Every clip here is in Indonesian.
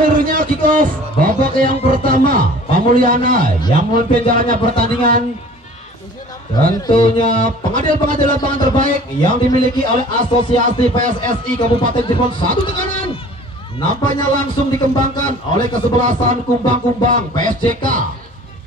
akhirnya kick off babak yang pertama. Pamuliana yang memimpin jalannya pertandingan. Tentunya pengadil-pengadil lapangan terbaik yang dimiliki oleh Asosiasi PSSI Kabupaten Cirebon. Satu tekanan nampaknya langsung dikembangkan oleh kesebelasan Kumbang-Kumbang PSJK.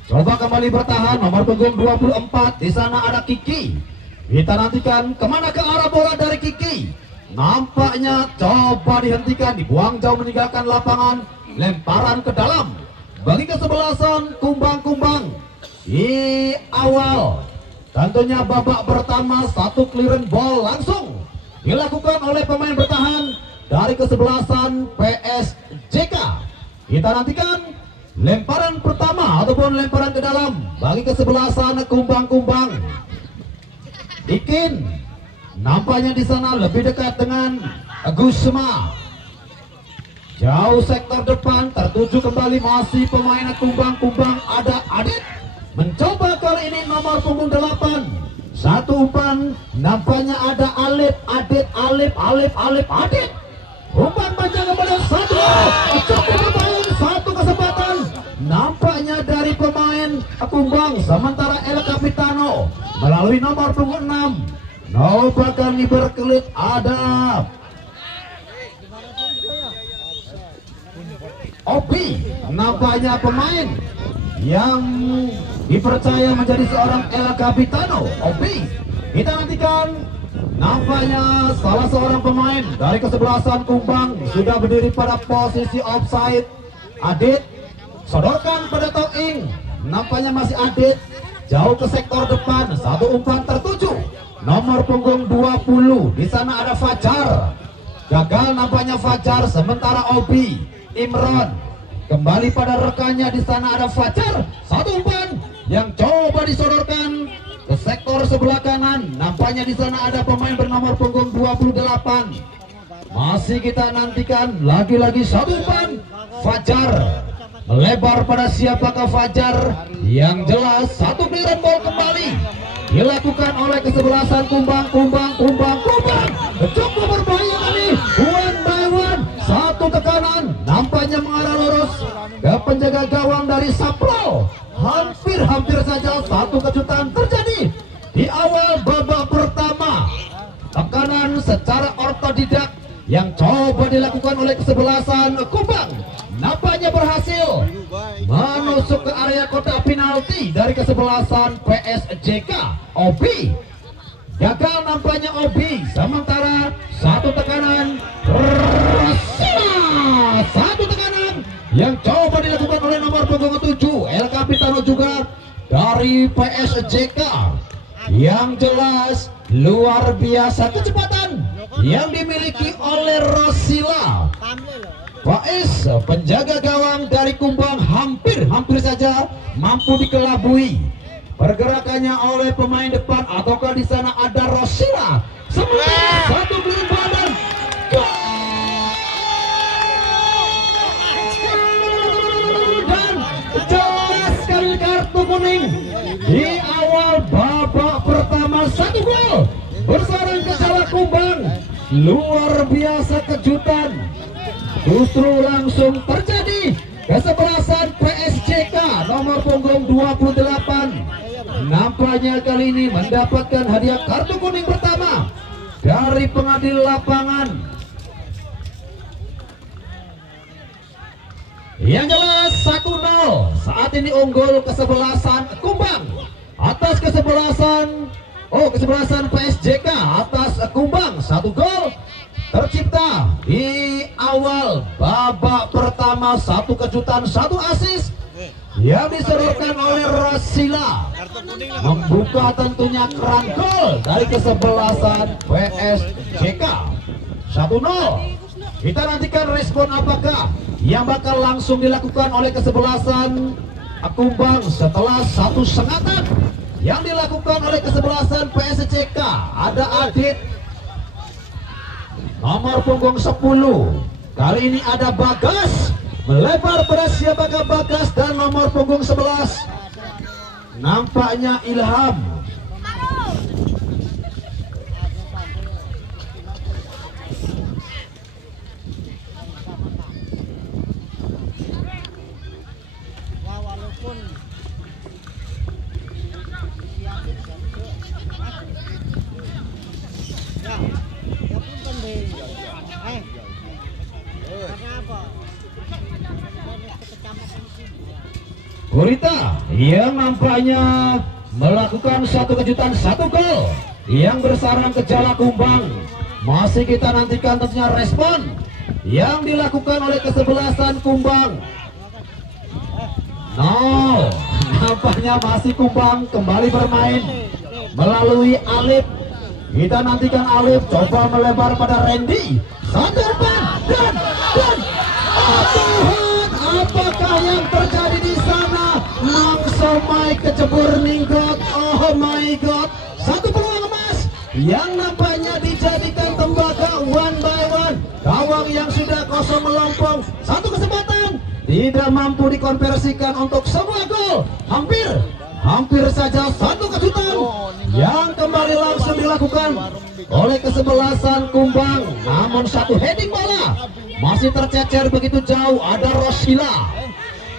Coba kembali bertahan nomor punggung 24. Di sana ada Kiki. Kita nantikan kemana ke arah bola dari Kiki. Nampaknya coba dihentikan, dibuang jauh meninggalkan lapangan. Lemparan ke dalam bagi kesebelasan Kumbang-Kumbang. Di awal tentunya babak pertama satu clearance ball langsung dilakukan oleh pemain bertahan dari kesebelasan PSJK. Kita nantikan lemparan pertama ataupun lemparan ke dalam bagi kesebelasan Kumbang-Kumbang. Ikin nampaknya di sana lebih dekat dengan Gusma. Jauh sektor depan tertuju kembali masih pemain Kumbang-Kumbang. Ada Adit mencoba kali ini nomor punggung 8. Satu umpan nampaknya ada Alip, Adit, Alip, Adit. Umpan panjang kepada satu. Cukup bermain satu kesempatan. Nampaknya dari pemain Kumbang. Sementara El Capitano melalui nomor punggung 6. Nobakan berkelit ada Obi. Nampaknya pemain yang dipercaya menjadi seorang El Capitano. Obi. Kita nantikan nampaknya salah seorang pemain dari kesebelasan Kumbang sudah berdiri pada posisi offside. Adit sodorkan pada Toing. Nampaknya masih Adit jauh ke sektor depan. Satu umpan tertuju nomor punggung 20. Di sana ada Fajar. Gagal nampaknya Fajar. Sementara Obi Imron kembali pada rekannya. Di sana ada Fajar. Satu umpan yang coba disodorkan ke sektor sebelah kanan. Nampaknya di sana ada pemain bernomor punggung 28. Masih kita nantikan lagi-lagi satu umpan. Fajar melebar pada siapakah Fajar? Yang jelas satu clearance ball kembali dilakukan oleh kesebelasan Kumbang. Cukup berbahaya kali. One by one. Satu tekanan nampaknya mengarah lurus ke penjaga gawang dari Sapro. Hampir saja satu kejutan terjadi di awal babak pertama. Tekanan secara ortodidak yang coba dilakukan oleh kesebelasan Kumbang nampaknya berhasil menusuk ke area kotak penalti dari kesebelasan PSJK. Obi gagal nampaknya Obi. Sementara satu tekanan satu tekanan yang coba dilakukan oleh nomor punggung 7 El Capitano juga dari PSJK. Yang jelas luar biasa kecepatan yang dimiliki oleh Rosila. Faiz penjaga gawang dari Kumbang hampir saja mampu dikelabui pergerakannya oleh pemain depan. Ataukah di sana ada Rosila? Sementara satu belum badan dan jelas sekali kartu kuning di awal babak pertama. Satu gol bersarang ke salah Kumbang. Luar biasa kejutan justru langsung terjadi. Kesebelasan PSJK nomor punggung 28 nampaknya kali ini mendapatkan hadiah kartu kuning pertama dari pengadil lapangan. Yang jelas 1-0 saat ini unggul kesebelasan Kumbang atas kesebelasan PSJK atas Kumbang. Satu gol tercipta di awal babak pertama. Satu kejutan, satu assist yang disodorkan oleh Rasila membuka tentunya keran gol dari kesebelasan PSJK. 1-0. Kita nantikan respon apakah yang bakal langsung dilakukan oleh kesebelasan Kumbang setelah satu sengatan yang dilakukan oleh kesebelasan PSJK. Ada Adit nomor punggung 10. Kali ini ada Bagas melebar pada siapakah Bagas dan nomor punggung 11 nampaknya Ilham. Gurita yang nampaknya melakukan satu kejutan, satu gol yang bersarang ke Jala Kumbang. Masih kita nantikan tentunya respon yang dilakukan oleh kesebelasan Kumbang. No, nampaknya masih Kumbang kembali bermain melalui Alif. Kita nantikan Alif coba melebar pada Randy. Satu umpan dan oh Tuhan, apakah yang terjadi di sana? Langsung Mike kecebur ninggot. Oh my god, satu peluang emas yang nampaknya dijadikan tembaga one by one. Gawang yang sudah kosong melompong, satu kesempatan tidak mampu dikonversikan untuk sebuah gol. Hampir saja satu kejutan yang kembali langsung dilakukan oleh kesebelasan Kumbang. Namun satu heading bola masih tercecer begitu jauh. Ada Rosila.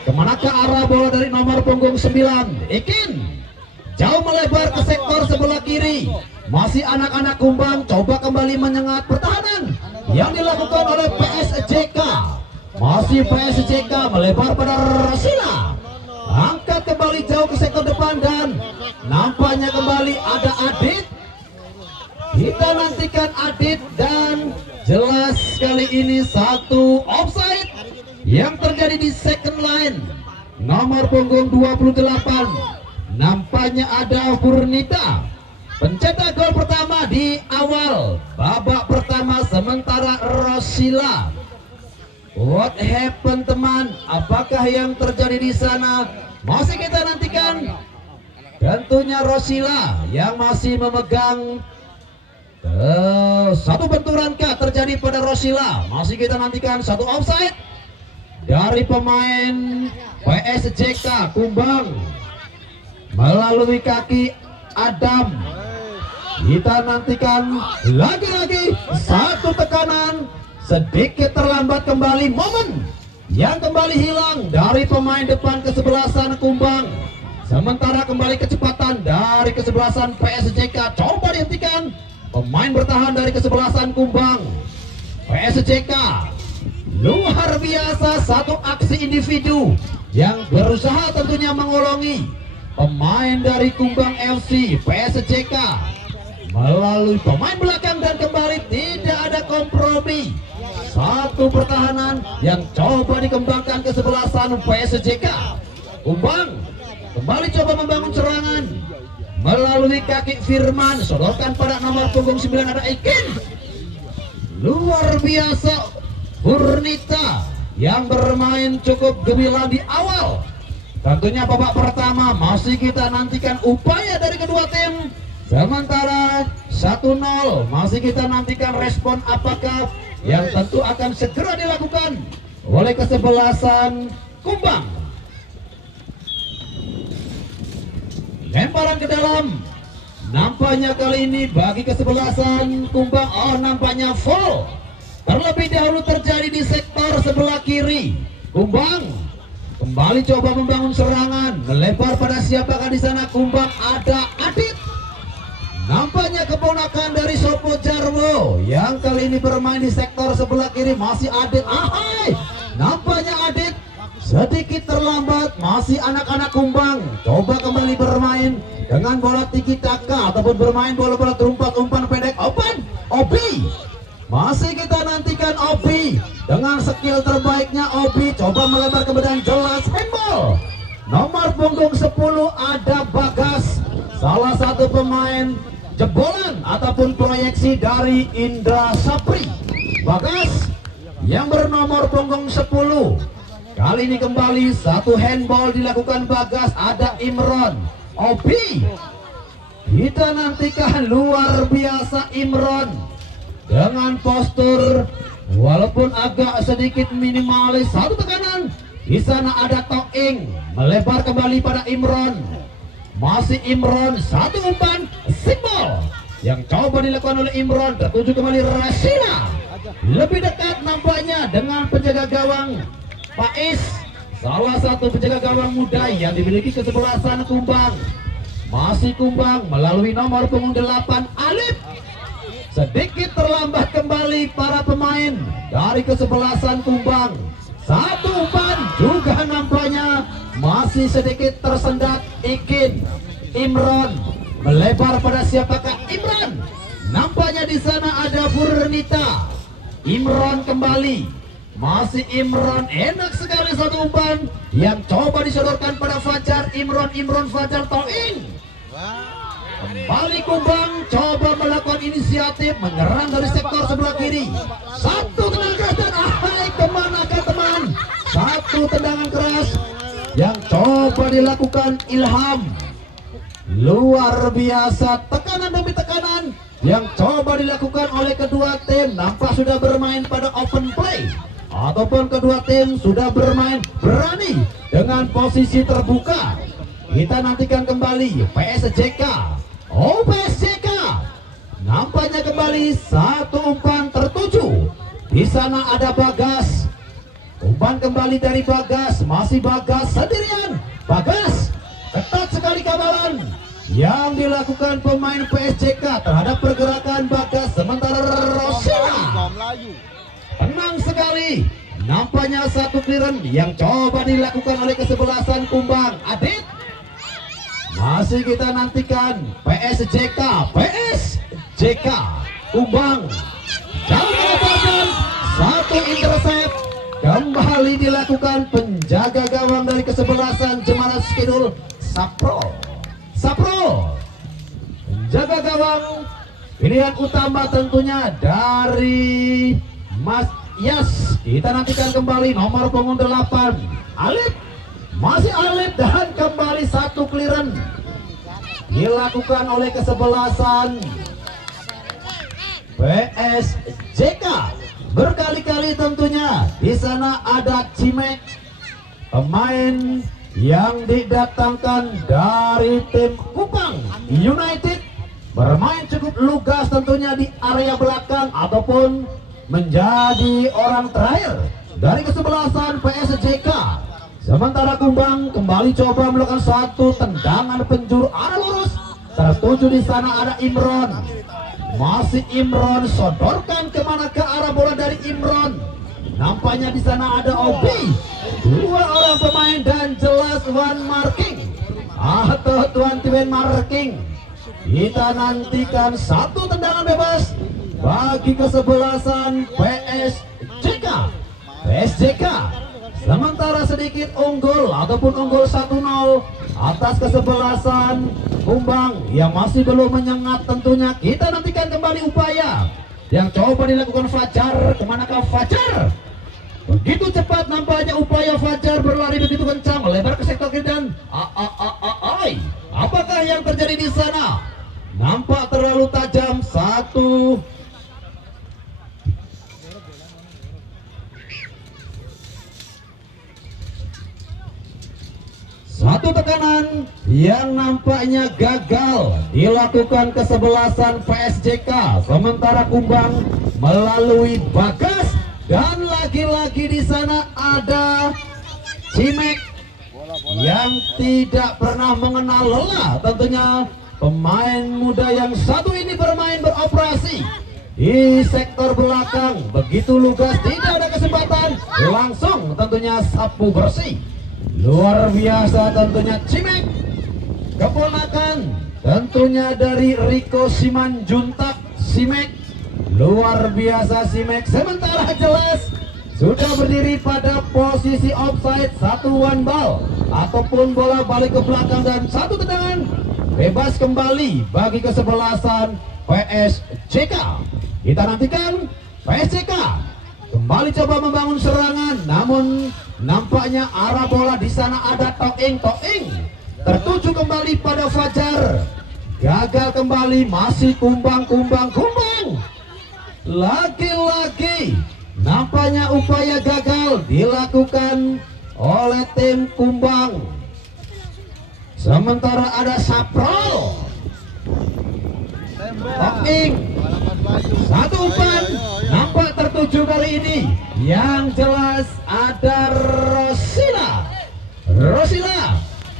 Kemanakah arah bola dari nomor punggung 9? Ikin jauh melebar ke sektor sebelah kiri. Masih anak-anak Kumbang coba kembali menyengat pertahanan yang dilakukan oleh PSJK. Masih PSJK melebar pada Rosila. Angkat kembali jauh ke sektor depan dan nampaknya kembali ada Adit. Kita nantikan Adit dan jelas kali ini satu offside yang terjadi di second line. Nomor punggung 28 nampaknya ada Purnita, pencetak gol pertama di awal babak pertama, sementara Rosila. What happened teman? Apakah yang terjadi di sana? Masih kita nantikan. Tentunya Rosila yang masih memegang. Satu benturankah terjadi pada Rosila? Masih kita nantikan satu offside dari pemain PSJK Kumbang melalui kaki Adam. Kita nantikan lagi-lagi satu tekanan. Sedikit terlambat kembali momen yang kembali hilang dari pemain depan kesebelasan Kumbang. Sementara kembali kecepatan dari kesebelasan PSJK. Coba dihentikan. Pemain bertahan dari kesebelasan Kumbang. PSJK luar biasa, satu aksi individu yang berusaha tentunya mengolongi pemain dari Kumbang FC. PSJK melalui pemain belakang dan kembali tidak ada kompromi. Satu pertahanan yang coba dikembangkan kesebelasan PSJK. Kumbang kembali coba membangun serangan melalui kaki Firman, sodorkan pada nomor punggung 9 ada Ikin. Luar biasa Purnita yang bermain cukup gemilang di awal. Tentunya babak pertama masih kita nantikan upaya dari kedua tim. Sementara 1-0 masih kita nantikan respon apakah yang tentu akan segera dilakukan oleh kesebelasan Kumbang. Lemparan ke dalam, nampaknya kali ini bagi kesebelasan Kumbang, oh nampaknya full. Terlebih dahulu terjadi di sektor sebelah kiri. Kumbang kembali coba membangun serangan, melebar pada siapakah di sana? Kumbang ada Adit. Nampaknya keponakan dari Sopo Jarwo yang kali ini bermain di sektor sebelah kiri. Masih Adit. Ahai, nampaknya Adit sedikit terlambat. Masih anak-anak Kumbang coba kembali bermain dengan bola tiki taka ataupun bermain bola-bola terumpat umpan pendek. Obi masih kita nantikan. Obi dengan skill terbaiknya. Obi coba melebar ke badan, jelas handball. Nomor punggung 10 ada Bagas, salah satu pemain jebolan ataupun proyeksi dari Indra Sapri. Bagas yang bernomor punggung 10. Kali ini kembali satu handball dilakukan Bagas, ada Imron. Obi kita nantikan, luar biasa Imron dengan postur walaupun agak sedikit minimalis. Satu tekanan di sana ada Toing, melebar kembali pada Imron. Masih Imron, satu umpan simbol yang coba dilakukan oleh Imron, tertuju kembali Rasina. Lebih dekat nampaknya dengan penjaga gawang Pais, salah satu penjaga gawang muda yang dimiliki kesebelasan Kumbang. Masih Kumbang melalui nomor punggung 8 Alif. Sedikit terlambat kembali para pemain dari kesebelasan Kumbang. Satu umpan juga nampaknya masih sedikit tersendat. Imron melebar pada siapakah Imron? Nampaknya di sana ada Purnita. Imron kembali, masih Imron, enak sekali satu umpan yang coba disodorkan pada Fajar. Imron Fajar Toing. Kembali Kumbang coba melakukan inisiatif menyerang dari sektor sebelah kiri. Satu tendangan keras dan kemanakah teman? Satu tendangan keras yang coba dilakukan Ilham. Luar biasa, tekanan demi tekanan yang coba dilakukan oleh kedua tim. Nampak sudah bermain pada open play, ataupun kedua tim sudah bermain berani dengan posisi terbuka. Kita nantikan kembali PSJK. PSJK nampaknya kembali satu umpan tertuju. Di sana ada Bagas. Umpan kembali dari Bagas, masih Bagas sendirian. Bagas, ketat sekali kawalan yang dilakukan pemain PSJK terhadap pergerakan Bagas. Sementara Rosila tenang sekali. Nampaknya satu clearance yang coba dilakukan oleh kesebelasan Kumbang. Adit, masih kita nantikan PSJK Kumbang. Jauh melepaskan satu intercept. Kembali dilakukan penjaga gawang dari kesebelasan Jemaah Skedul Sapro. Penjaga gawang pilihan utama tentunya dari Mas Yas. Kita nantikan kembali nomor punggung 8 Alif. Masih Alif dan kembali satu clearance dilakukan oleh kesebelasan PSJK. Berkali-kali tentunya di sana ada Cimek, pemain yang didatangkan dari tim Kupang United, bermain cukup lugas tentunya di area belakang ataupun menjadi orang terakhir dari kesebelasan PSJK. Sementara Kumbang kembali coba melakukan satu tendangan penjuru arah lurus, tertuju di sana ada Imron. Masih Imron, sodorkan kemana ke arah bola dari Imron. Nampaknya di sana ada Obi, dua orang pemain dan jelas one marking atau 21 marking. Kita nantikan satu tendangan bebas bagi kesebelasan PSJK. Sementara sedikit unggul ataupun unggul 1-0 atas kesebelasan Kumbang yang masih belum menyengat tentunya. Kita nantikan kembali upaya yang coba dilakukan Fajar. Kemanakah Fajar? Begitu cepat nampaknya upaya Fajar berlari begitu kencang melebar ke sektor kiri dan apakah yang terjadi di sana? Nampak terlalu tajam. Satu tekanan yang nampaknya gagal dilakukan kesebelasan PSJK. Sementara Kumbang melalui Bagas dan lagi-lagi di sana ada Cimek yang tidak pernah mengenal lelah. Tentunya pemain muda yang satu ini bermain beroperasi di sektor belakang begitu lugas, tidak ada kesempatan, langsung tentunya sapu bersih. Luar biasa tentunya Cimek, keponakan tentunya dari Riko Simanjuntak. Cimek, luar biasa Cimek. Sementara jelas sudah berdiri pada posisi offside, 1-1 ball ataupun bola balik ke belakang dan satu tendangan bebas kembali bagi kesebelasan PSJK. Kita nantikan PSJK kembali coba membangun serangan, namun nampaknya arah bola di sana ada Toing tertuju kembali pada Fajar. Gagal kembali, masih Kumbang. Lagi-lagi nampaknya upaya gagal dilakukan oleh tim Kumbang. Sementara ada Saprol. Toing, satu umpan nampak tertuju kali ini. Yang jelas ada Rosila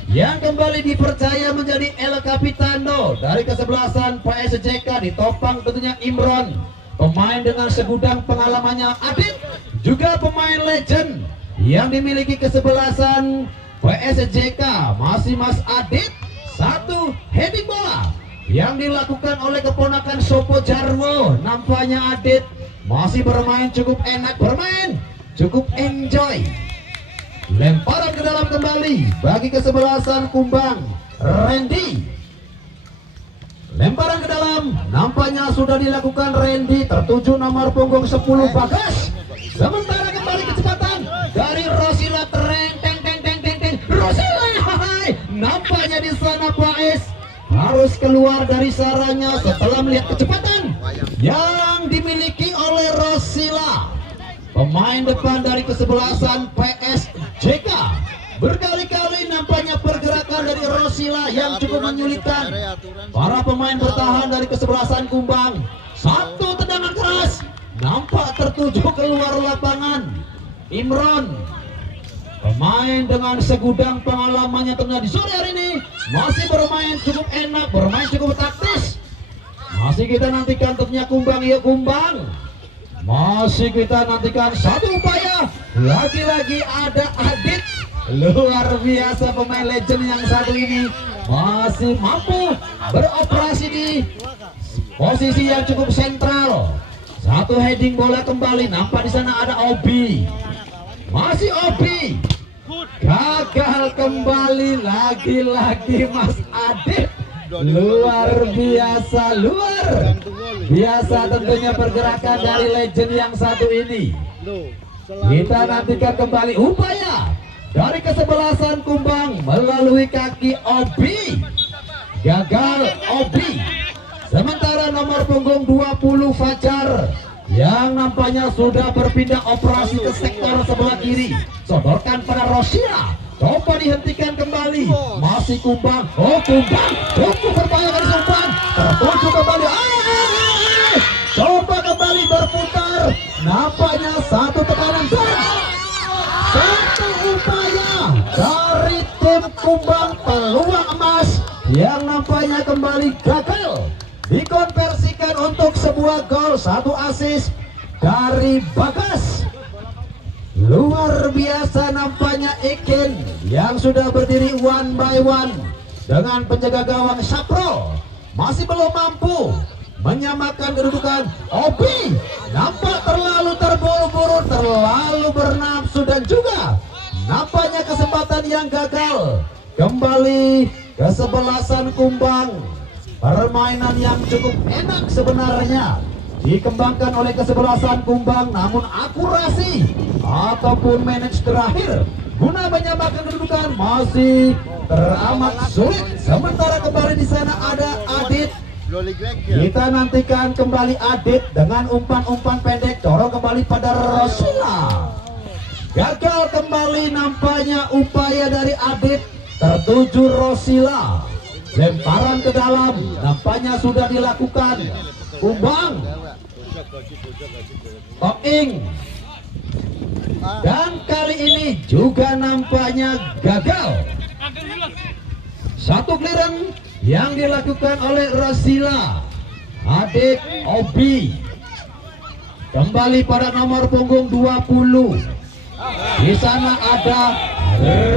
yang kembali dipercaya menjadi El Capitano dari kesebelasan PSJK. Ditopang tentunya Imron, pemain dengan segudang pengalamannya. Adit juga pemain legend yang dimiliki kesebelasan PSJK masih Mas Adit. Satu heading bola yang dilakukan oleh keponakan Sopo Jarwo. Nampaknya Adit masih bermain cukup enak, bermain cukup enjoy. Lemparan ke dalam kembali bagi kesebelasan Kumbang Randy. Lemparan ke dalam nampaknya sudah dilakukan Randy, tertuju nomor punggung 10 Bagas. Sementara kembali kecepatan dari Rosila. Rosila, hai, nampaknya di sana Pais harus keluar dari sarangnya setelah melihat kecepatan yang dimiliki oleh Rosila, pemain depan dari kesebelasan PSJK. Berkali-kali nampaknya pergerakan dari Rosila yang cukup menyulitkan para pemain bertahan dari kesebelasan Kumbang. Satu tendangan keras nampak tertuju keluar lapangan. Imron, pemain dengan segudang pengalamannya tentunya di sore hari ini, masih bermain cukup enak, bermain cukup taktis. Masih kita nantikan tentunya Kumbang, ya Kumbang. Masih kita nantikan satu upaya. Lagi-lagi ada Adit. Luar biasa pemain legend yang satu ini masih mampu beroperasi di posisi yang cukup sentral. Satu heading bola kembali, nampak di sana ada Obi. Masih Obi. Gagal kembali lagi-lagi Mas Adit. Luar biasa, luar biasa tentunya pergerakan dari legend yang satu ini. Kita nantikan kembali upaya dari kesebelasan Kumbang melalui kaki Obi. Gagal Obi. Sementara nomor punggung 20 Fajar yang nampaknya sudah berpindah operasi ke sektor sebelah kiri, sodorkan pada Rosila. Coba dihentikan kembali. Masih Kumbang. Oh, Kumbang cukup berbahaya dari umpan. Tertuju kembali. Coba kembali berputar. Nampaknya satu tekanan dan satu upaya dari tim Kumbang, peluang emas yang nampaknya kembali gagal dikonversikan untuk sebuah gol. Satu assist dari Bagas. Luar biasa nampaknya Ikin yang sudah berdiri one by one dengan penjaga gawang Sapro masih belum mampu menyamakan kedudukan. Obi nampak terlalu terburu-buru, terlalu bernafsu, dan juga nampaknya kesempatan yang gagal. Kembali kesebelasan Kumbang. Permainan yang cukup enak sebenarnya dikembangkan oleh kesebelasan Kumbang, namun akurasi ataupun manage terakhir guna menyamakan kedudukan masih teramat sulit. Sementara kembali di sana ada Adit. Kita nantikan kembali Adit dengan umpan-umpan pendek, dorong kembali pada Rosila. Gagal kembali nampaknya upaya dari Adit, tertuju Rosila. Lemparan ke dalam nampaknya sudah dilakukan Kumbang. Toing, dan kali ini juga nampaknya gagal. Satu clearance yang dilakukan oleh Rosila. Adit Obi kembali pada nomor punggung 20. Di sana ada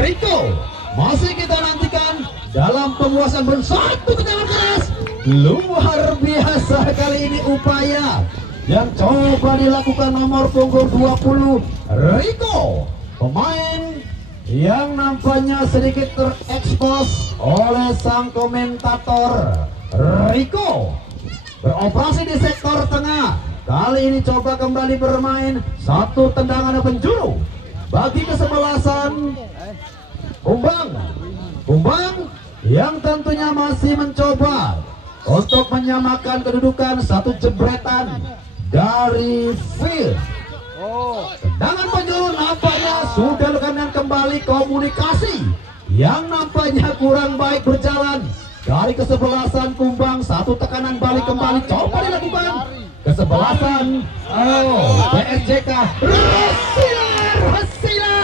Rico. Masih kita nantikan dalam penguasaan bersatu tendangan keras. Luar biasa kali ini upaya yang coba dilakukan nomor punggung 20 Rico, pemain yang nampaknya sedikit terekspos oleh sang komentator. Rico beroperasi di sektor tengah, kali ini coba kembali bermain satu tendangan penjuru bagi kesebelasan Kumbang. Kumbang yang tentunya masih mencoba untuk menyamakan kedudukan. Satu jebretan dari Phil. Tendangan penjuru nampaknya sudah dengan kembali komunikasi yang nampaknya kurang baik berjalan dari kesebelasan Kumbang. Satu tekanan balik kembali coba dilakukan kesebelasan PSJK. Rosila,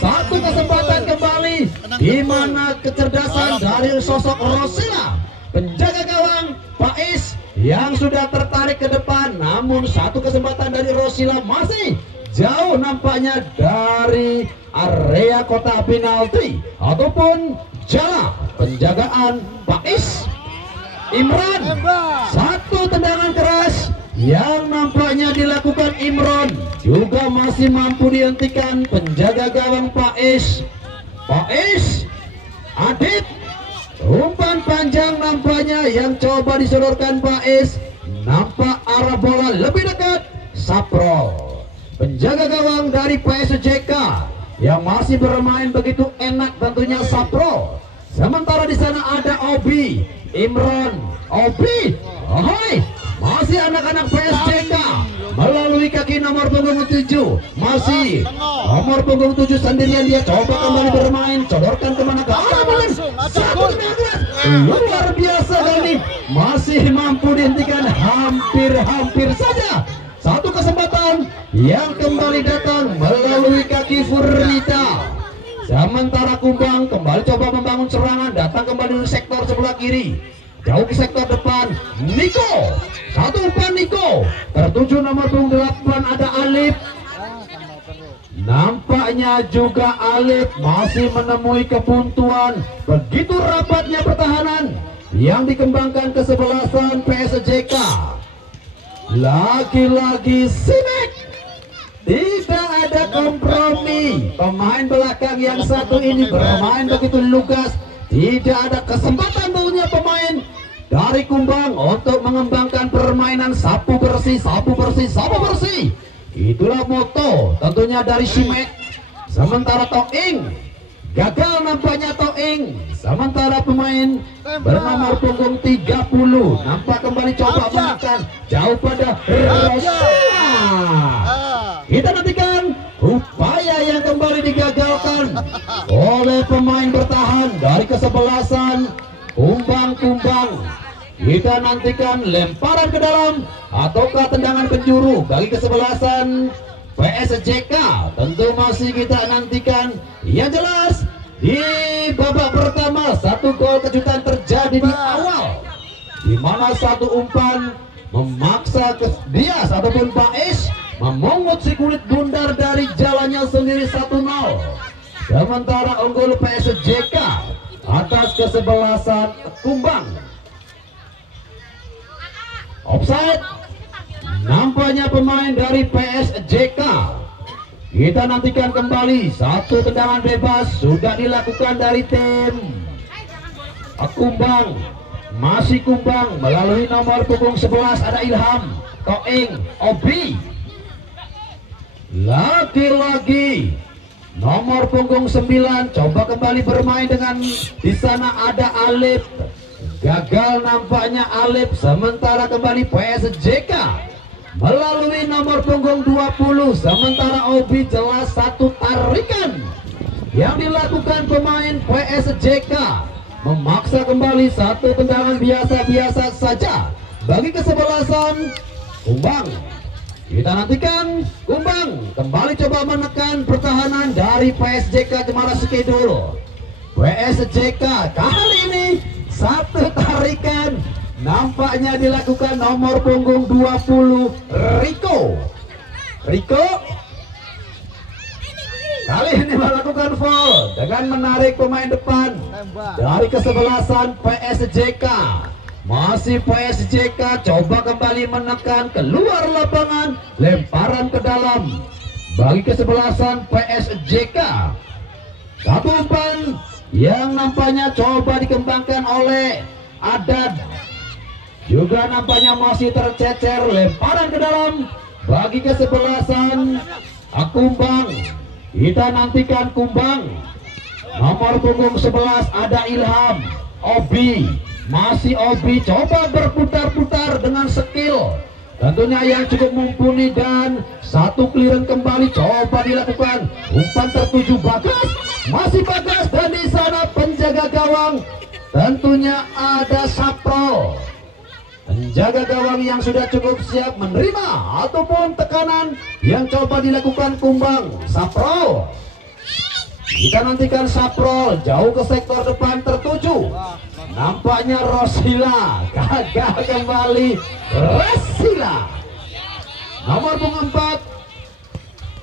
satu kesempatan kembali di mana kecerdasan dari sosok Rosila, penjaga gawang Pais yang sudah tertarik ke depan, namun satu kesempatan dari Rosila masih jauh nampaknya dari area kotak penalti ataupun jala penjagaan Faiz Imran. Satu tendangan keras yang nampaknya dilakukan Imran juga masih mampu dihentikan penjaga gawang Faiz Adit. Umpan panjang nampaknya yang coba disodorkan Faiz, nampak arah bola lebih dekat. Sapro, penjaga gawang dari PSJK yang masih bermain begitu enak tentunya Sapro. Sementara di sana ada Obi Imran, Obi, ahoy, masih anak-anak PSJK melalui kaki nomor punggung 7, masih nomor punggung 7 sendirian, dia coba kembali bermain, sodorkan kemana ke arah bola. Satu luar biasa kali ini, masih mampu dihentikan hampir saja. Satu kesempatan yang kembali datang melalui kaki Furita. Sementara Kumbang kembali coba membangun serangan, datang kembali dari sektor sebelah kiri, jauh ke sektor depan. Niko, satu umpan Niko, tertuju nomor punggung 8 ada Alif. Nampaknya juga Alif masih menemui kebuntuan. Begitu rapatnya pertahanan yang dikembangkan kesebelasan PSJK. Lagi-lagi Simek, tidak ada kompromi. Pemain belakang yang satu ini bermain begitu lugas, tidak ada kesempatan punya pemain dari Kumbang untuk mengembangkan permainan sapu bersih. Itulah moto tentunya dari Simek. Sementara Toing gagal nampaknya Toing. Sementara pemain bernomor punggung 30 nampak kembali coba menekan jauh pada Rosina. Kita nantikan upaya yang kembali digagalkan oleh pemain bertahan dari kesebelasan Kumbang. Kita nantikan lemparan ke dalam ataukah tendangan penjuru bagi kesebelasan PSJK. Tentu masih kita nantikan. Yang jelas di babak pertama satu gol kejutan terjadi di awal, di mana satu umpan memaksa Dias ataupun Faiz memungut si kulit bundar dari jalannya sendiri 1-0. Sementara unggul PSJK atas kesebelasan Kumbang. Offside nampaknya pemain dari PSJK. Kita nantikan kembali satu tendangan bebas sudah dilakukan dari tim Kumbang. Masih Kumbang melalui nomor punggung 11 ada Ilham, Toing, Obi. Lagi-lagi nomor punggung 9 coba kembali bermain dengan di sana ada Alif. Gagal nampaknya Alif. Sementara kembali PSJK melalui nomor punggung 20. Sementara Obi, jelas satu tarikan yang dilakukan pemain PSJK memaksa kembali satu tendangan biasa-biasa saja bagi kesebelasan Kumbang. Kita nantikan Kumbang kembali coba menekan pertahanan dari PSJK Cemara Sekedul. PSJK kali ini satu tarikan nampaknya dilakukan nomor punggung 20 Riko kali ini melakukan foul dengan menarik pemain depan dari kesebelasan PSJK. Masih PSJK coba kembali menekan keluar lapangan, lemparan ke dalam bagi kesebelasan PSJK. Satu umpan yang nampaknya coba dikembangkan oleh Adad, juga nampaknya masih tercecer, lemparan ke dalam bagi kesebelasan Kumbang. Kita nantikan Kumbang nomor punggung 11 ada Ilham, Obi, masih Obi coba berputar-putar dengan skill tentunya yang cukup mumpuni, dan satu clearance kembali coba dilakukan. Umpan tertuju Bagas, masih Bagas, dan di sana penjaga gawang tentunya ada Sapro, penjaga gawang yang sudah cukup siap menerima ataupun tekanan yang coba dilakukan Kumbang. Sapro, kita nantikan Sapro jauh ke sektor depan tertuju. Nampaknya Rosila gagal kembali. Rosila nomor punggung 4.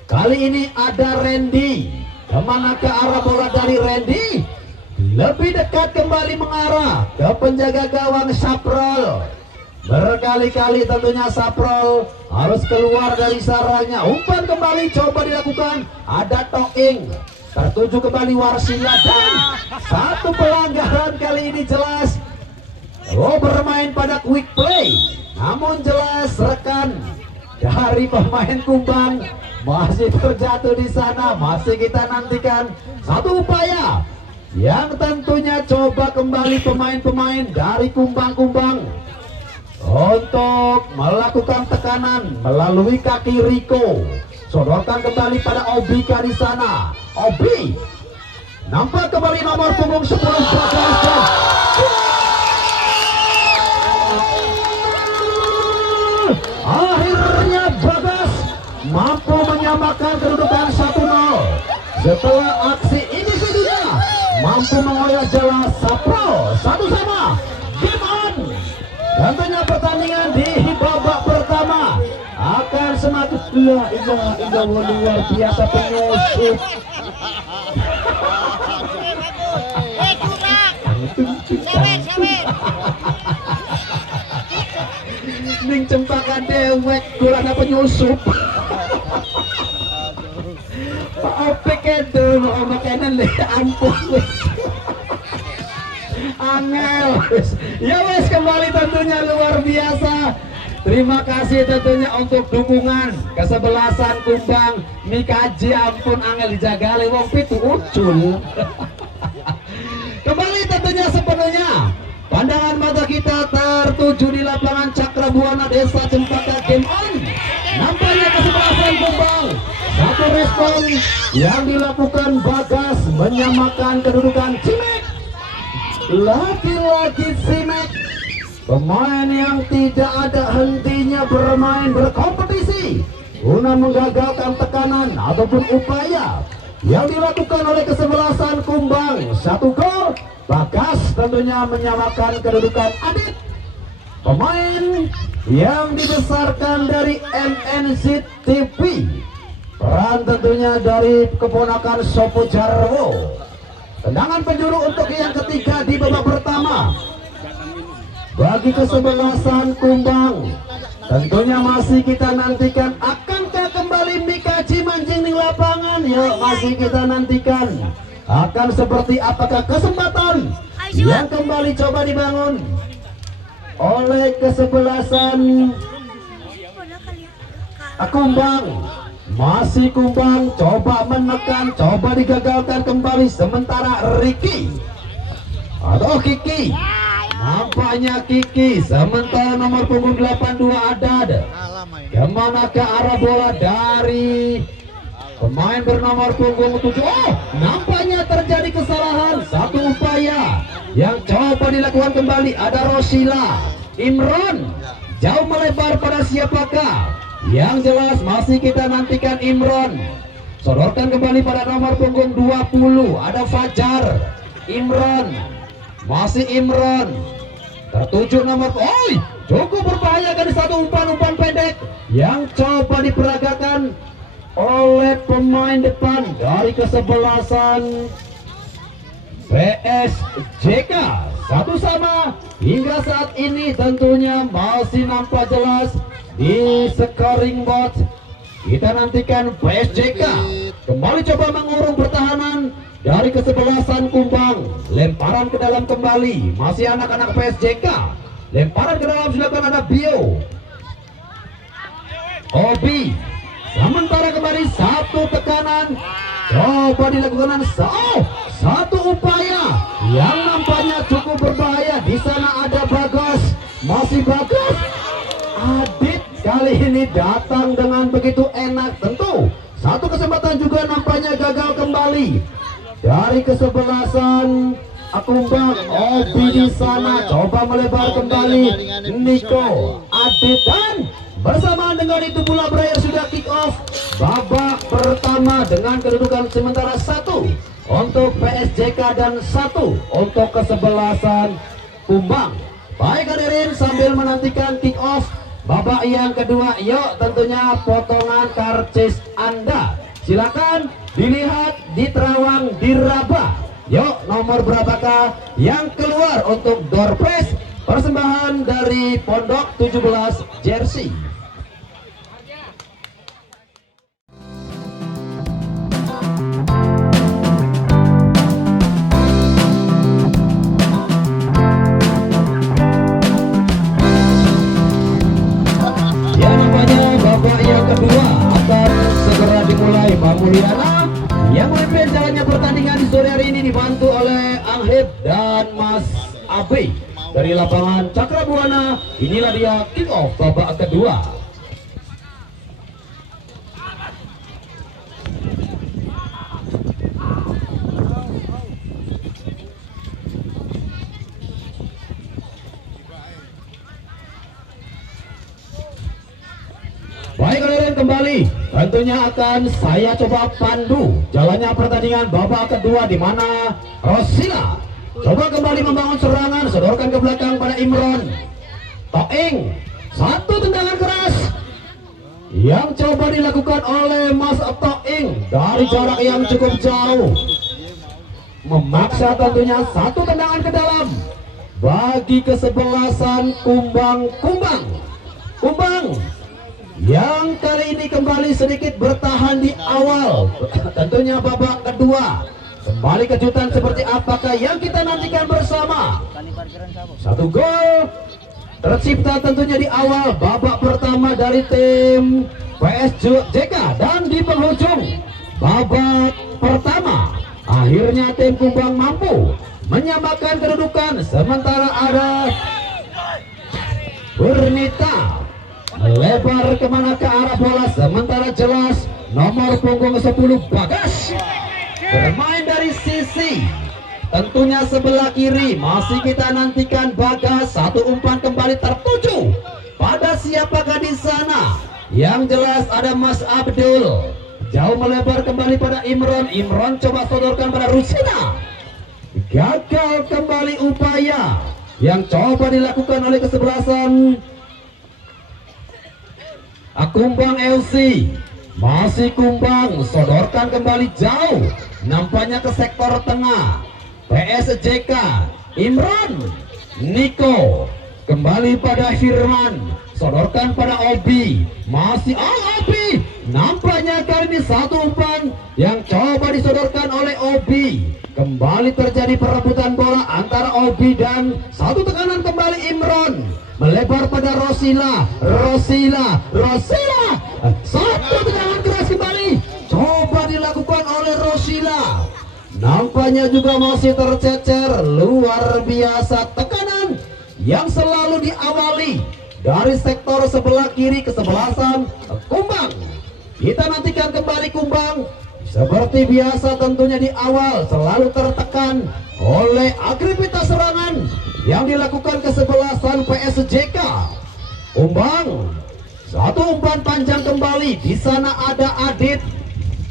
Kali ini ada Randy. Kemana ke arah bola dari Randy? Lebih dekat kembali mengarah ke penjaga gawang Saprol. Berkali-kali tentunya Saprol harus keluar dari sarangnya. Umpan kembali coba dilakukan. Ada Toing. Tertuju kembali Warsila dan satu pelanggaran kali ini jelas. Bermain pada quick play. Namun jelas rekan dari pemain Kumbang masih terjatuh di sana. Masih kita nantikan satu upaya yang tentunya coba kembali pemain-pemain dari Kumbang-Kumbang untuk melakukan tekanan melalui kaki Riko. Sodorkan kembali pada Obika di sana. Obi nampak kembali nomor punggung 10 Bagas. Akhirnya Bagas mampu menyamakan kedudukan 1-0 setelah aksi ini saja mampu mengoyak jelas Sapro 1-1. Game on. Tentunya pertandingan di babak pertama akan semakin luar biasa penyusup. Ning cempaka dewek gulana penyusup. Pak Opek itu omak kanan le ampun wis. Angel ya wes kembali tentunya luar biasa. Terima kasih tentunya untuk dukungan kesebelasan Kumbang. Mikaji ampun angel dijaga wong pitu ucul. Kembali tentunya sepenuhnya pandangan mata kita tertuju di lapangan Cakrabuana Desa Cempaka. Game on. Nampaknya kesebelasan Kumbang. Satu respon yang dilakukan Bagas menyamakan kedudukan Cimek. Lagi-lagi Cimek, pemain yang tidak ada hentinya bermain berkompetisi guna menggagalkan tekanan ataupun upaya yang dilakukan oleh kesebelasan Kumbang. Satu gol. Bagas tentunya menyamakan kedudukan Adit, pemain yang dibesarkan dari MNZ TV. Peran tentunya dari keponakan Sopo Jarwo. Tendangan penjuru untuk yang ketiga di babak pertama bagi kesebelasan Kumbang. Tentunya masih kita nantikan, akankah kembali Mikaji mancing di lapangan? Yuk masih kita nantikan akan seperti apakah kesempatan yang kembali coba dibangun oleh kesebelasan Kumbang. Masih Kumbang coba menekan, coba digagalkan kembali. Sementara Ricky atau Kiki, nampaknya Kiki. Sementara nomor punggung 82 Adad. Kemana ke arah bola dari pemain bernomor punggung 7. Oh, nampaknya terjadi kesalahan. Satu upaya yang coba dilakukan kembali. Ada Rosila Imron, jauh melebar pada siapakah? Yang jelas masih kita nantikan Imron. Sodorkan kembali pada nomor punggung 20. Ada Fajar Imron. Masih Imron. Tertuju nomor. Oi, cukup berbahaya dari satu umpan pendek yang coba diperagakan oleh pemain depan dari kesebelasan PSJK. Satu sama hingga saat ini tentunya masih nampak jelas di scoring board. Kita nantikan PSJK kembali coba mengurung pertahanan dari kesebelasan Kumbang. Lemparan ke dalam kembali, masih anak-anak PSJK. Lemparan ke dalam silakan, ada Bio Obi. Sementara kembali satu tekanan coba dilakukan. Satu upaya yang nampaknya cukup berbahaya. Di sana ada Bagas, masih Bagas. Adit kali ini datang dengan begitu enak. Tentu satu kesempatan juga nampaknya gagal kembali dari kesebelasan Kumbang. Obi di sana coba melebar kembali. Niko Adit dan bersamaan dengan itu pula berakhir sudah kick off babak pertama dengan kedudukan sementara 1 untuk PSJK dan 1 untuk kesebelasan Kumbang. Baik hadirin, sambil menantikan kick off babak yang kedua, yuk tentunya potongan karcis Anda silakan dilihat, diterawang, diraba. Yuk, nomor berapakah yang keluar untuk door prize persembahan dari Pondok 17 jersey? Ya, nampaknya babak yang kedua akan segera dimulai. Mbak Mulyana yang memimpin jalannya pertandingan di sore hari ini dibantu oleh Anghit dan Mas Abe dari lapangan Cakrabuana. Inilah dia kick off babak kedua. Baik, kalian kembali. Tentunya akan saya coba pandu jalannya pertandingan babak kedua, di mana Rosila coba kembali membangun serangan, sodorkan ke belakang pada Imron. Toing, satu tendangan keras yang coba dilakukan oleh Mas Toing dari jarak yang cukup jauh, memaksa tentunya satu tendangan ke dalam bagi kesebelasan Kumbang yang kali ini kembali sedikit bertahan di awal. Tentunya babak kedua kembali kejutan seperti apakah yang kita nantikan bersama. Satu gol tercipta tentunya di awal babak pertama dari tim PSJK, dan di penghujung babak pertama akhirnya tim Kumbang mampu menyamakan kedudukan, sementara ada Bernita melebar kemana ke arah bola, sementara jelas nomor punggung 10 Bagas bermain dari sisi tentunya sebelah kiri. Masih kita nantikan Bagas, satu umpan kembali tertuju pada siapakah di sana. Yang jelas ada Mas Abdul, jauh melebar kembali pada Imron. Imron coba sodorkan pada Rusina, gagal kembali upaya yang coba dilakukan oleh kesebelasan Kumbang LC. Masih Kumbang sodorkan kembali jauh, nampaknya ke sektor tengah. PSJK Imran Niko kembali pada Firman, sodorkan pada Obi. Masih Obi, nampaknya kali ini satu umpan yang coba disodorkan oleh Obi. Kembali terjadi perebutan bola antara Obi dan satu tekanan kembali Imron, melebar pada Rosila. Satu tendangan keras kembali coba dilakukan oleh Rosila, nampaknya juga masih tercecer. Luar biasa tekanan yang selalu diawali dari sektor sebelah kiri kesebelasan Kumbang. Kita nantikan kembali Kumbang seperti biasa tentunya di awal selalu tertekan oleh aktivitas serangan yang dilakukan kesebelasan PSJK Kumbang. Satu umpan panjang kembali, di sana ada Adit,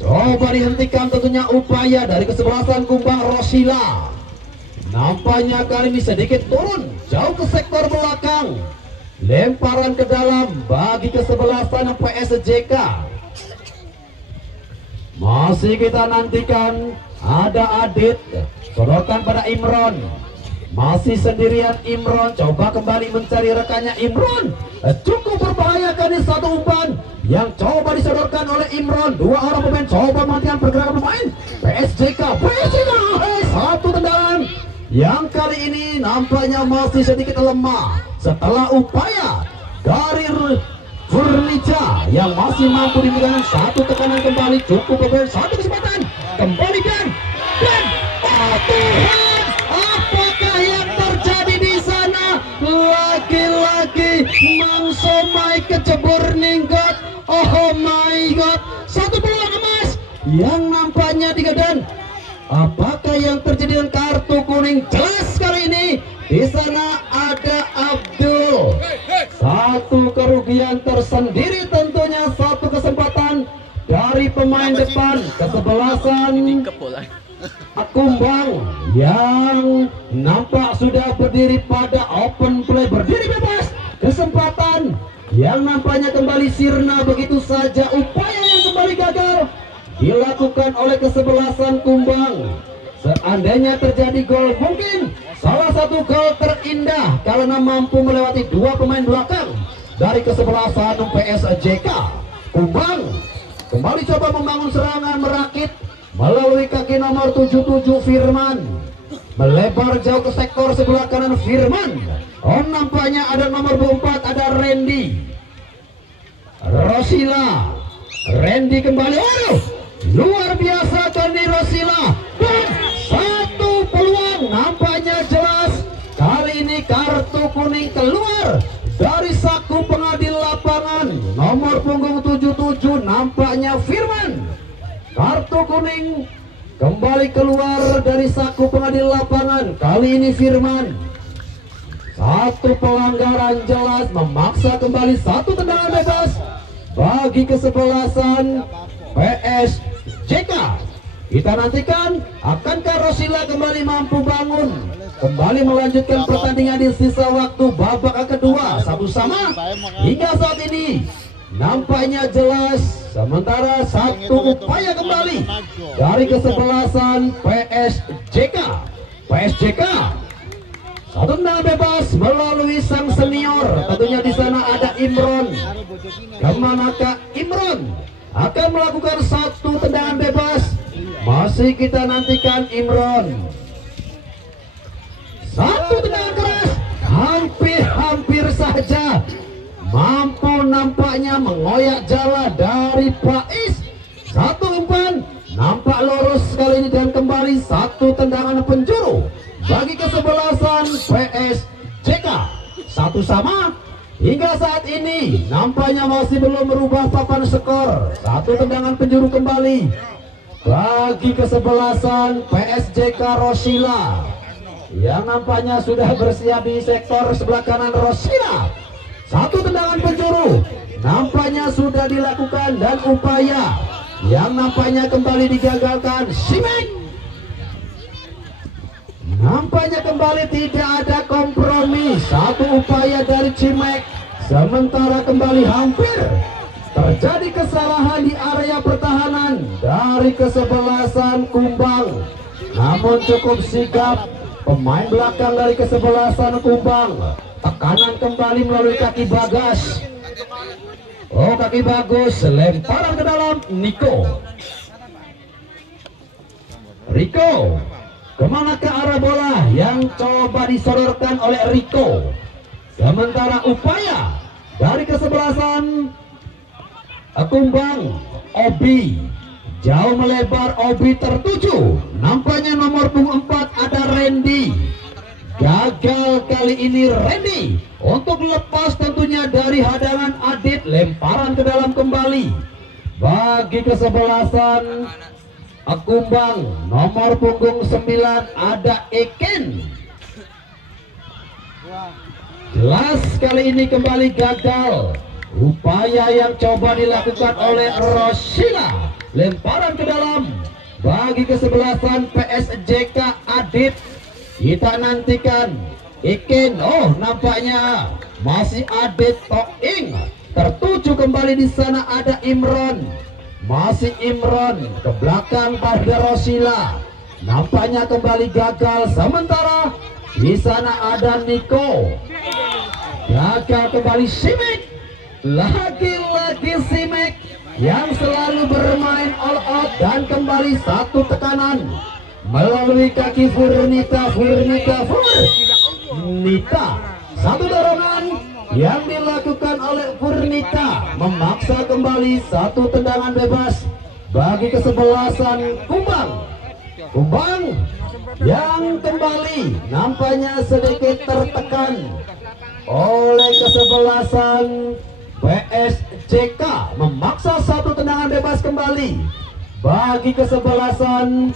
coba dihentikan tentunya upaya dari kesebelasan Kumbang. Rosila nampaknya kali ini sedikit turun jauh ke sektor belakang, lemparan ke dalam bagi kesebelasan PSJK. Masih kita nantikan ada Adit, sodorkan pada Imron. Masih sendirian Imron, coba kembali mencari rekannya Imron. Cukup berbahaya kali satu umpan yang coba disodorkan oleh Imron. Dua orang pemain coba menghentikan pergerakan pemain PSJK. Satu tendangan yang kali ini nampaknya masih sedikit lemah setelah upaya dari Furnicha yang masih mampu diberikan satu tekanan kembali. Cukup berbahaya, satu kesempatan kembalikan dan Tuhan, apakah yang terjadi di sana? Lagi-lagi Mang Somai kecebur ninggot. Oh my god, satu peluang emas yang nampaknya digadan. Apakah yang terjadi dengan kartu kuning? Jelas kali ini di sana ada Abdul. Satu kerugian tersendiri tentunya, satu kesempatan dari pemain depan kesebelasan Kumbang yang nampak sudah berdiri pada open play, berdiri bebas. Kesempatan yang nampaknya kembali sirna begitu saja, upaya yang kembali gagal dilakukan oleh kesebelasan Kumbang. Seandainya terjadi gol, mungkin salah satu gol terindah karena mampu melewati dua pemain belakang dari kesebelasan PSJK. Kumbang kembali coba membangun serangan merakit melalui kaki nomor 77 Firman, melebar jauh ke sektor sebelah kanan Firman. Oh, nampaknya ada nomor 24, ada Randy Rosila. Randy kembali, waduh, luar biasa Randy Rosila, dan satu peluang nampaknya jelas. Kali ini kartu kuning keluar dari saku pengadil lapangan nomor punggung 77, nampaknya Firman. Kartu kuning kembali keluar dari saku pengadil lapangan, kali ini Firman. Satu pelanggaran jelas, memaksa kembali satu tendangan bebas bagi kesebelasan PSJK. Kita nantikan, akankah Rosila kembali mampu bangun, kembali melanjutkan pertandingan di sisa waktu babak kedua satu sama. Hingga saat ini nampaknya jelas, sementara satu upaya kembali dari kesebelasan PSJK. Satu tendangan bebas melalui sang senior, tentunya di sana ada Imron. Kemanakah Imron akan melakukan satu tendangan bebas? Masih kita nantikan Imron. Satu tendangan keras, hampir saja mampu nampaknya mengoyak jala dari Faiz. Satu umpan nampak lurus kali ini, dan kembali satu tendangan penjuru bagi kesebelasan PSJK. Satu sama. Hingga saat ini nampaknya masih belum merubah papan skor. Satu tendangan penjuru kembali bagi kesebelasan PSJK Rosila, yang nampaknya sudah bersiap di sektor sebelah kanan Rosila. Satu tendangan penjuru nampaknya sudah dilakukan, dan upaya yang nampaknya kembali digagalkan. Simek nampaknya kembali tidak ada kompromi. Satu upaya dari Cimek, sementara kembali hampir terjadi kesalahan di area pertahanan dari kesebelasan Kumbang. Namun cukup sigap pemain belakang dari kesebelasan Kumbang. Tekanan kembali melalui kaki Bagas. Oh, kaki bagus, lemparan ke dalam Niko. Riko, kemana ke arah bola yang coba disodorkan oleh Riko. Sementara upaya dari kesebelasan Kumbang, Obi jauh melebar, Obi tertuju. Nampaknya nomor punggung 4 ada Randy. Gagal kali ini Randy untuk lepas tentunya dari hadangan Adit. Lemparan ke dalam kembali bagi kesebelasan Kumbang, nomor punggung 9 ada Eken. Jelas kali ini kembali gagal upaya yang coba dilakukan oleh Rosila. Lemparan ke dalam bagi kesebelasan PSJK Adit. Kita nantikan Eken. Oh, nampaknya masih Adit Toing. Tertuju kembali di sana ada Imron. Masih Imron ke belakang pada Rosila. Nampaknya kembali gagal. Sementara di sana ada Niko. Gagal kembali Simek. Lagi-lagi Simek yang selalu bermain all out, dan kembali satu tekanan melalui kaki Furnita. Satu dorongan yang dilakukan oleh Furnita memaksa kembali satu tendangan bebas bagi kesebelasan Kumbang. Kumbang yang kembali nampaknya sedikit tertekan oleh kesebelasan PSJK, memaksa satu tendangan bebas kembali bagi kesebelasan.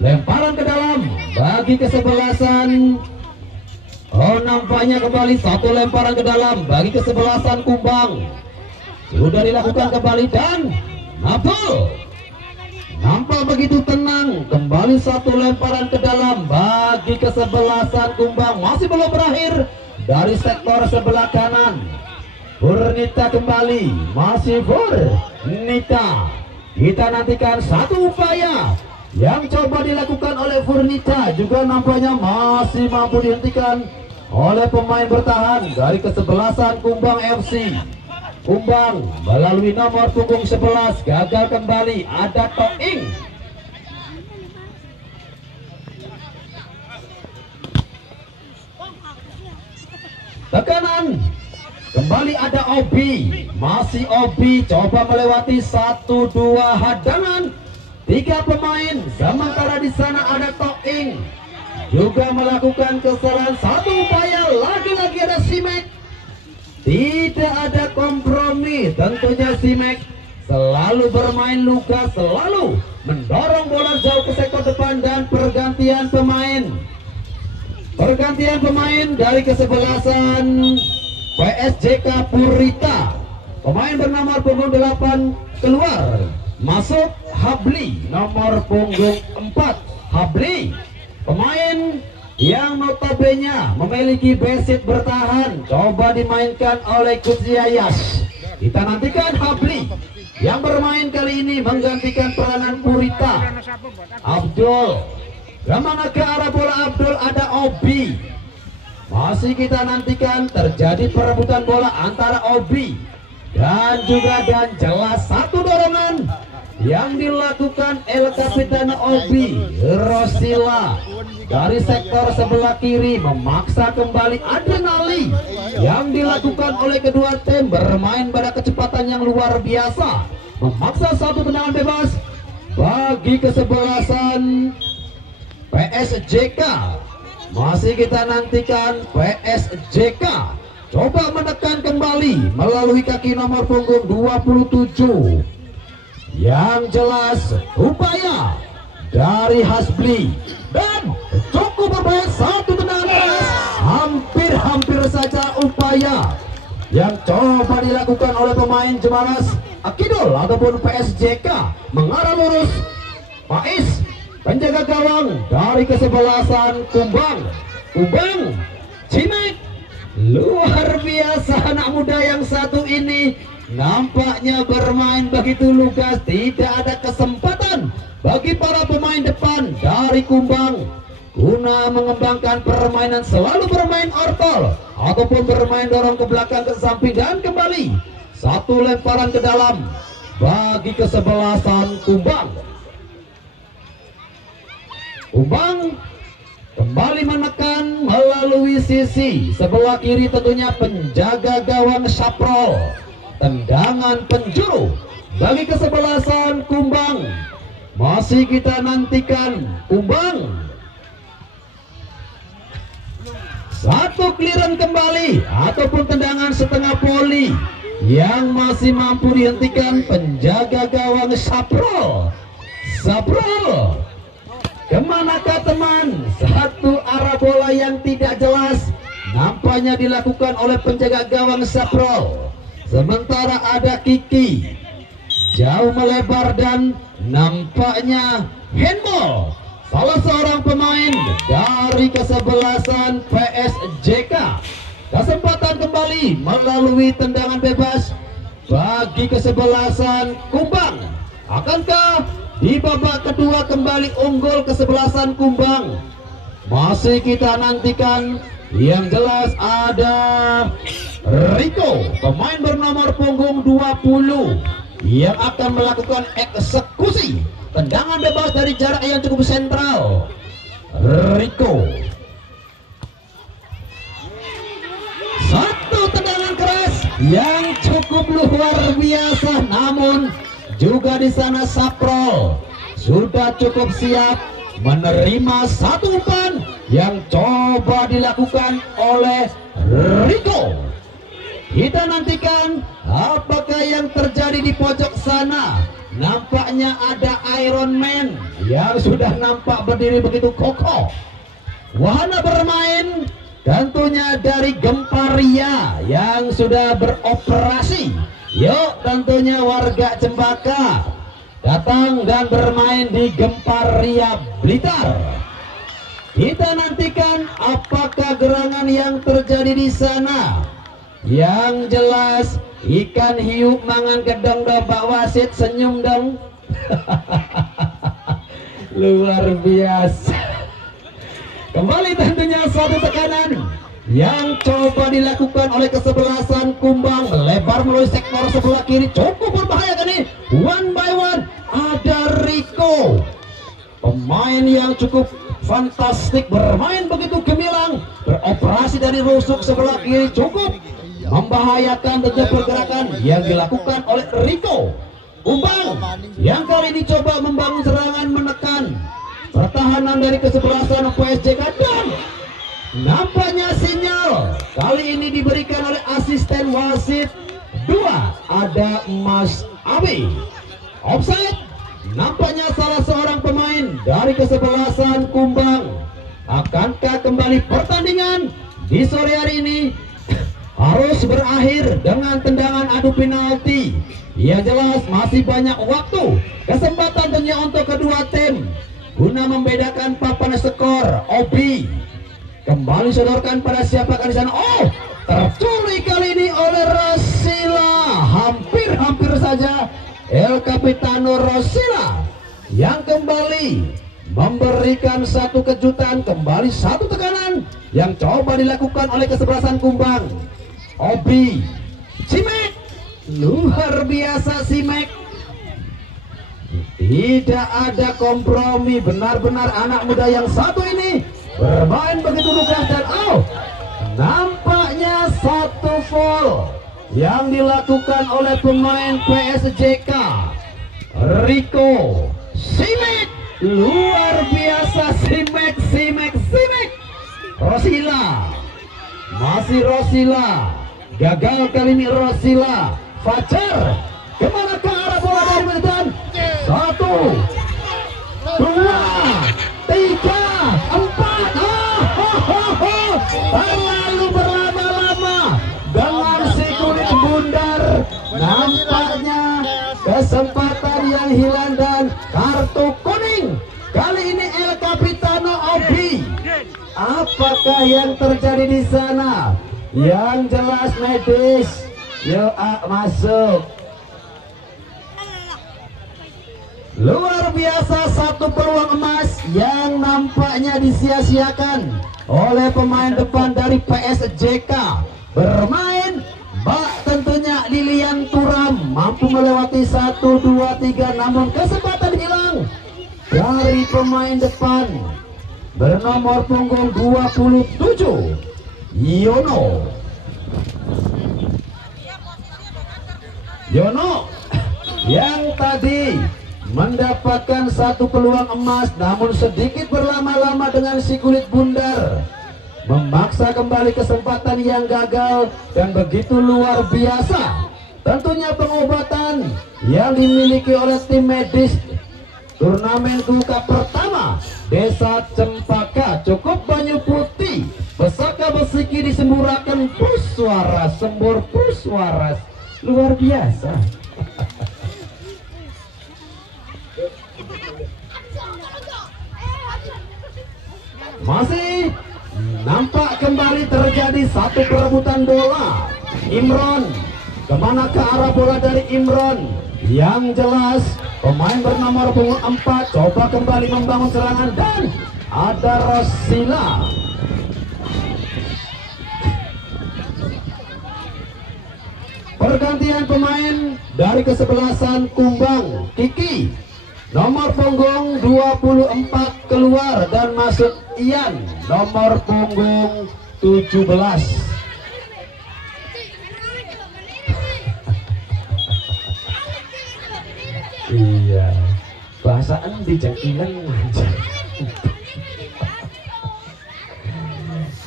Lemparan ke dalam bagi kesebelasan. Oh, nampaknya kembali satu lemparan ke dalam bagi kesebelasan Kumbang. Sudah dilakukan kembali, dan Nabul nampak begitu tenang. Kembali satu lemparan ke dalam bagi kesebelasan Kumbang. Masih belum berakhir dari sektor sebelah kanan. Furnita kembali, masih Furnita. Kita nantikan satu upaya yang coba dilakukan oleh Furnita, juga nampaknya masih mampu dihentikan oleh pemain bertahan dari kesebelasan Kumbang FC. Kumbang melalui nomor punggung 11 gagal kembali, ada Toing. Tekanan kembali, ada Obi, masih Obi coba melewati 1-2 hadangan 3 pemain, sementara di sana ada Toing juga melakukan kesalahan. Satu upaya, lagi-lagi ada Simek, tidak ada kompromi. Tentunya Simek selalu bermain luka, selalu mendorong bola jauh ke sektor depan. Dan pergantian pemain dari kesebelasan PSJK Purita, pemain bernama punggung 8 keluar, masuk Habli nomor punggung 4. Habli pemain yang notabene memiliki basic bertahan, coba dimainkan oleh Kuziayas. Kita nantikan Habli yang bermain kali ini menggantikan peranan Purita. Abdul kemana ke arah bola Abdul, ada Obi. Masih kita nantikan terjadi perebutan bola antara Obi dan jelas satu dorongan yang dilakukan El Capitano Obi Rosila dari sektor sebelah kiri, memaksa kembali adrenali yang dilakukan oleh kedua tim, bermain pada kecepatan yang luar biasa, memaksa satu tendangan bebas bagi kesebelasan PSJK. Masih kita nantikan PSJK coba menekan kembali melalui kaki nomor punggung 27. Yang jelas upaya dari Hasbli dan cukup berbahaya, satu tendangan keras, hampir saja upaya yang coba dilakukan oleh pemain Jemaras Akidul ataupun PSJK mengarah lurus. Faiz, penjaga gawang dari kesebelasan Kumbang Cimek, luar biasa anak muda yang satu ini, nampaknya bermain begitu lugas. Tidak ada kesempatan bagi para pemain depan dari Kumbang guna mengembangkan permainan, selalu bermain ortol ataupun bermain dorong ke belakang, ke samping, dan kembali satu lemparan ke dalam bagi kesebelasan Kumbang kembali menekan melalui sisi sebelah kiri, tentunya penjaga gawang Saprol. Tendangan penjuru bagi kesebelasan Kumbang. Masih kita nantikan Kumbang satu clearance kembali ataupun tendangan setengah poli yang masih mampu dihentikan penjaga gawang Saprol. Kemanakah teman? Satu arah bola yang tidak jelas nampaknya dilakukan oleh penjaga gawang Saprol. Sementara ada Kiki jauh melebar dan nampaknya handball salah seorang pemain dari kesebelasan PSJK. Kesempatan kembali melalui tendangan bebas bagi kesebelasan Kumbang. Akankah di babak kedua kembali unggul kesebelasan Kumbang? Masih kita nantikan. Yang jelas ada Rico, pemain bernomor punggung 20, yang akan melakukan eksekusi tendangan bebas dari jarak yang cukup sentral. Rico, satu tendangan keras yang cukup luar biasa, namun juga di sana Saprol sudah cukup siap menerima satu umpan yang coba dilakukan oleh Rico. Kita nantikan apakah yang terjadi di pojok sana. Nampaknya ada Iron Man yang sudah nampak berdiri begitu kokoh. Wahana bermain tentunya dari Gemparia yang sudah beroperasi. Yuk, tentunya warga Cempaka datang dan bermain di Gemparia Blitar. Kita nantikan apakah gerangan yang terjadi di sana. Yang jelas Ikan hiu mangan gedong do Pak Wasit senyum dong. Luar biasa. Kembali tentunya satu tekanan yang coba dilakukan oleh kesebelasan Kumbang, lebar melalui sektor sebelah kiri, cukup berbahaya kan ini. One by one ada Rico, pemain yang cukup fantastik, bermain begitu gemilang, beroperasi dari rusuk sebelah kiri, cukup membahayakan tentu pergerakan yang dilakukan oleh Rico. Kumbang yang kali ini coba membangun serangan menekan pertahanan dari kesebelasan PSJK, dan nampaknya sinyal kali ini diberikan oleh asisten wasit 2, ada Mas Abi. Offside. Nampaknya salah seorang pemain dari kesebelasan Kumbang. Akankah kembali pertandingan di sore hari ini harus berakhir dengan tendangan adu penalti? Ya jelas masih banyak waktu, kesempatan tentunya untuk kedua tim guna membedakan papan skor. Obi kembali sodorkan pada siapakah di sana. Oh, terculik kali ini oleh Rosila. Hampir saja El Capitano Rosila yang kembali memberikan satu kejutan. Kembali satu tekanan yang coba dilakukan oleh kesebelasan Kumbang. Obi, Simek, luar biasa Simek. Tidak ada kompromi, benar-benar anak muda yang satu ini bermain begitu lugas, dan nampaknya satu foul yang dilakukan oleh pemain PSJK Rico. Simek, luar biasa Simek. Rosila, masih Rosila, gagal kali ini Rosila. Fajar, kemana ke arah bola dari Medan? 1, 2, 3, 4. Terlalu berlama-lama dengan si kulit bundar. Nampaknya kesempatan yang hilang dan kartu kuning. Kali ini El Capitano Obi. Apakah yang terjadi di sana? Yang jelas medis. Yuk masuk. Luar biasa, satu peluang emas yang nampaknya disia-siakan oleh pemain depan dari PSJK. Bermain bak tentunya Lilian Turam, mampu melewati 1, 2, 3, namun kesempatan hilang dari pemain depan bernomor punggung 27 Yono yang tadi mendapatkan satu peluang emas, namun sedikit berlama-lama dengan si kulit bundar, memaksa kembali kesempatan yang gagal. Dan begitu luar biasa tentunya pengobatan yang dimiliki oleh tim medis turnamen Kuka pertama Desa Cempaka, cukup Banyu Putih, Pesaka Besiki disemburakan Puswaras, sembur Puswaras, luar biasa. Masih nampak kembali terjadi satu perebutan bola. Imron, kemana ke arah bola dari Imron? Yang jelas pemain bernomor punggung 4 coba kembali membangun serangan, dan ada Rosila. Pergantian pemain dari kesebelasan Kumbang. Kiki nomor punggung 24 keluar dan masuk Ian nomor punggung 17. Iya, bahasaan di jangkilan aja.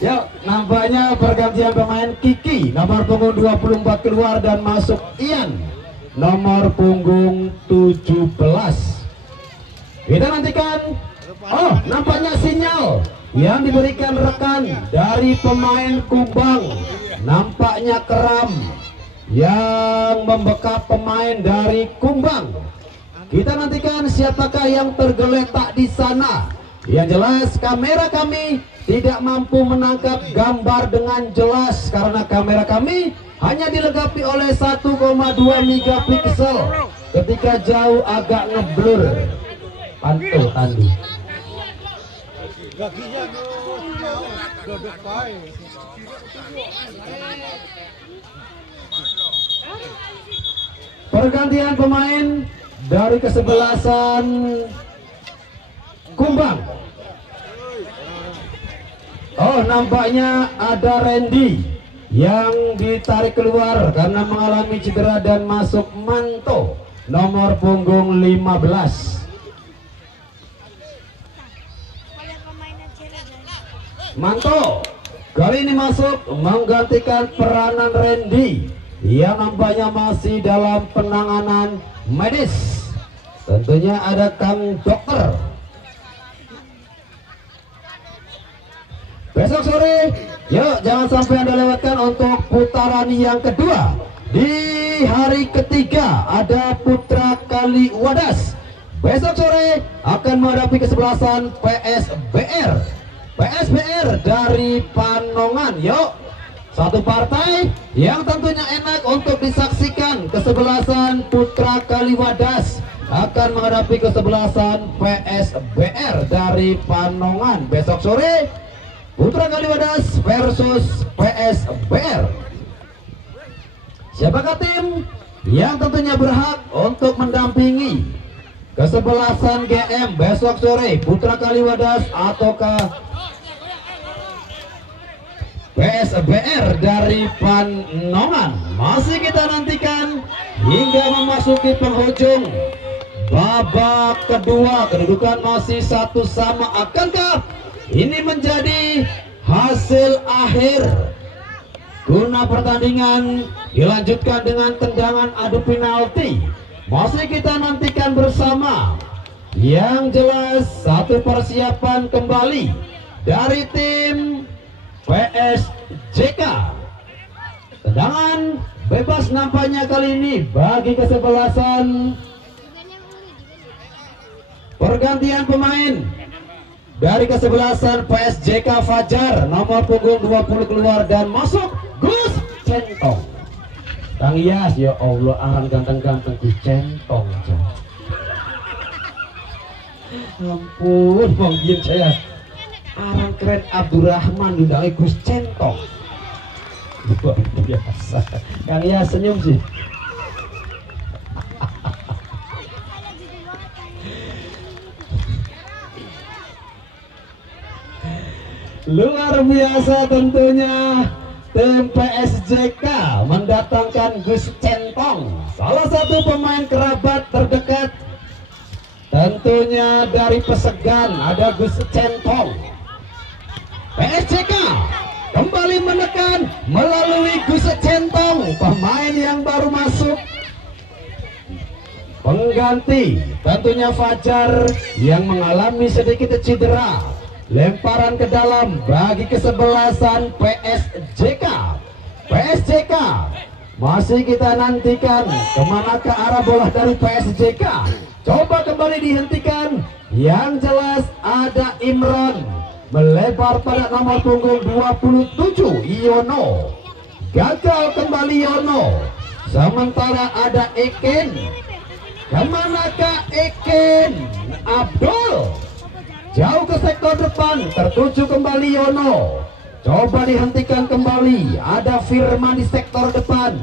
Ya, nampaknya pergantian pemain. Kiki nomor punggung 24 keluar dan masuk Ian nomor punggung 17. Kita nantikan. Oh, nampaknya sinyal yang diberikan rekan dari pemain Kumbang, nampaknya kram yang membekap pemain dari Kumbang. Kita nantikan siapakah yang tergeletak di sana. Yang jelas kamera kami tidak mampu menangkap gambar dengan jelas karena kamera kami hanya dilengkapi oleh 1,2 megapiksel. Ketika jauh agak ngeblur. Pantul Andi. Pergantian pemain dari kesebelasan Kumbang. Oh, nampaknya ada Randy yang ditarik keluar karena mengalami cedera dan masuk Manto nomor punggung 15. Manto kali ini masuk menggantikan peranan Randy yang nampaknya masih dalam penanganan medis. Tentunya ada Kang Dokter. Besok sore, yuk jangan sampai Anda lewatkan untuk putaran yang kedua. Di hari ketiga ada Putra Kaliwadas. Besok sore akan menghadapi kesebelasan PSBR. PSBR dari Panongan. Yuk, satu partai yang tentunya enak untuk disaksikan. Kesebelasan Putra Kaliwadas akan menghadapi kesebelasan PSBR dari Panongan. Besok sore Putra Kaliwadas versus PSBR. Siapakah tim yang tentunya berhak untuk mendampingi kesebelasan GM besok sore? Putra Kaliwadas ataukah PSBR dari Panongan? Masih kita nantikan hingga memasuki penghujung babak kedua. Kedudukan masih 1-1. Akankah ini menjadi hasil akhir guna pertandingan dilanjutkan dengan tendangan adu penalti? Masih kita nantikan bersama. Yang jelas satu persiapan kembali dari tim PSJK. Tendangan bebas nampaknya kali ini bagi kesebelasan. Pergantian pemain dari kesebelasan PSJK Fajar nomor punggung 20 keluar dan masuk Gus Centong. Kang Iyas, ya Allah, aran ganteng-ganteng Gus Centong. Ampun, mungkin saya aran keren Abdurrahman diundang Gus Centong. Luar biasa. Kang Iyas senyum sih. Luar biasa tentunya tim PSJK mendatangkan Gus Centong, salah satu pemain kerabat terdekat tentunya dari Pesegan. Ada Gus Centong. PSJK kembali menekan melalui Gus Centong, pemain yang baru masuk. Pengganti tentunya Fajar yang mengalami sedikit cedera. Lemparan ke dalam bagi kesebelasan PSJK. PSJK masih kita nantikan kemana ke arah bola dari PSJK. Coba kembali dihentikan. Yang jelas ada Imron melebar pada nomor punggung 27 Yono. Gagal kembali Yono. Sementara ada Eken. Kemanakah Eken? Abdul jauh ke sektor depan, tertuju kembali Yono. Coba dihentikan kembali. Ada Firman di sektor depan.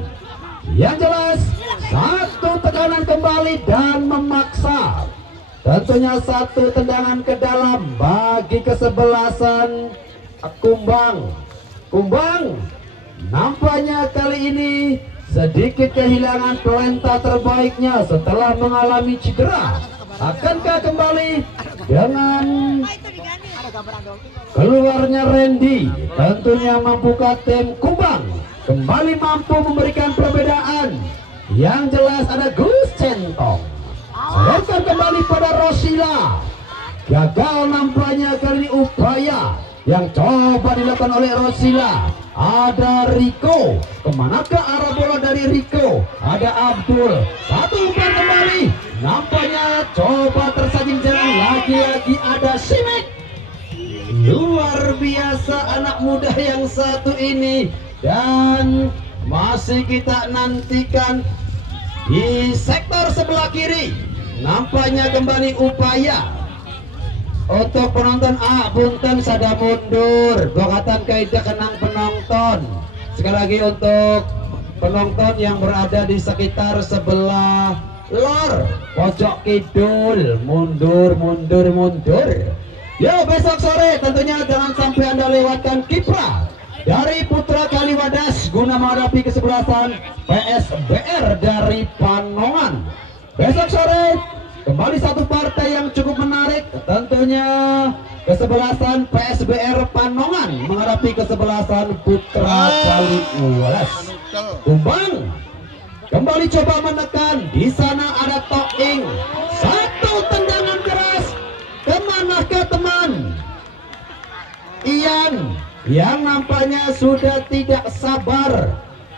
Yang jelas satu tendangan kembali dan memaksa. Tentunya satu tendangan ke dalam bagi kesebelasan Kumbang. Kumbang nampaknya kali ini sedikit kehilangan talenta terbaiknya setelah mengalami cedera. Akankah kembali dengan keluarnya Randy? Tentunya mampukah tim Kumbang kembali mampu memberikan perbedaan? Yang jelas ada Gus Centong. Serahkan kembali pada Rosila. Gagal nampaknya kali ini upaya yang coba dilakukan oleh Rosila. Ada Riko. Kemanakah arah bola dari Riko? Ada Abdul. Satu umpan kembali. Nampaknya coba tersajing jalan lagi-lagi ada Simek. Luar biasa anak muda yang satu ini. Dan masih kita nantikan di sektor sebelah kiri. Nampaknya kembali upaya untuk penonton punten sada mundur. Bokatan kaidah kenang penonton. Sekali lagi untuk penonton yang berada di sekitar sebelah lor pojok kidul, mundur. Yo, besok sore tentunya jangan sampai Anda lewatkan kiprah dari Putra Kaliwadas guna menghadapi kesebelasan PSBR dari Panongan. Besok sore kembali satu partai yang cukup menarik, tentunya kesebelasan PSBR Panongan menghadapi kesebelasan Putra Kaliwadas. Kumbang kembali coba menekan, di sana ada Toing, satu tendangan keras, kemanakah teman? Ian yang nampaknya sudah tidak sabar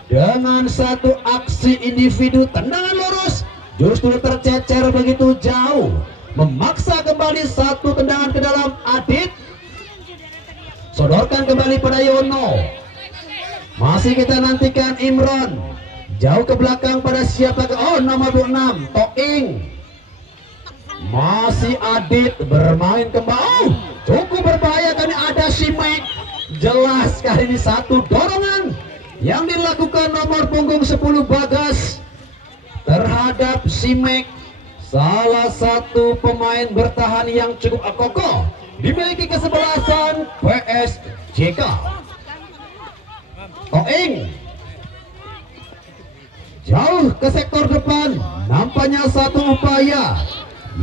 dengan satu aksi individu tendangan lurus, justru tercecer begitu jauh, memaksa kembali satu tendangan ke dalam. Adit sodorkan kembali pada Yono, masih kita nantikan Imron, jauh ke belakang pada siapa? Oh, nomor 26 Toing. Masih Adit bermain kembali. Oh, cukup berbahaya kan, ada Simek. Jelas kali ini satu dorongan yang dilakukan nomor punggung 10 Bagas terhadap Simek, salah satu pemain bertahan yang cukup kokoh dimiliki kesebelasan PSJK. Toing jauh ke sektor depan, nampaknya satu upaya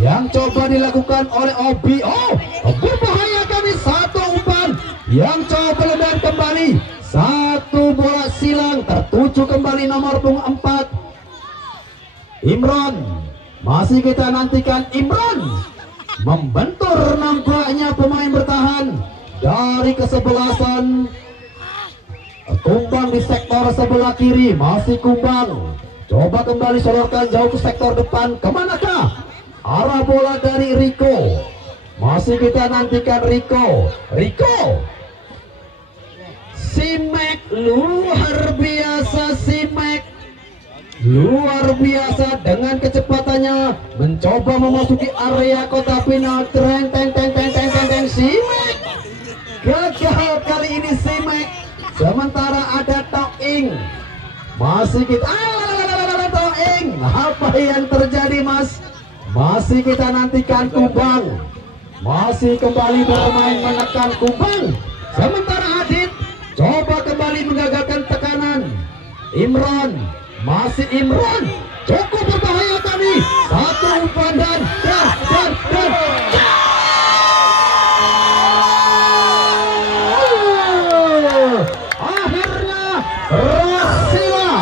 yang coba dilakukan oleh Obi. Oh, berbahaya kali, satu umpan yang coba lebar kembali, satu bola silang tertuju kembali nomor punggung 4 Imron. Masih kita nantikan Imron membentur nampaknya pemain bertahan dari kesebelasan Kumbang di sektor sebelah kiri. Masih Kumbang coba kembali sodorkan jauh ke sektor depan, kemanakah arah bola dari Riko? Masih kita nantikan Riko. Simek luar biasa, Simek luar biasa dengan kecepatannya mencoba memasuki area kotak penalti. Simek gagal kali ini, Simek. Sementara ada Toing. Masih kita Toing, apa yang terjadi, Mas? Masih kita nantikan Kumbang, masih kembali bermain menekan Kumbang. Sementara Adit coba kembali menggagalkan tekanan. Imron, masih Imron, cukup berbahaya kali, satu umpan dan akhirnya Rosila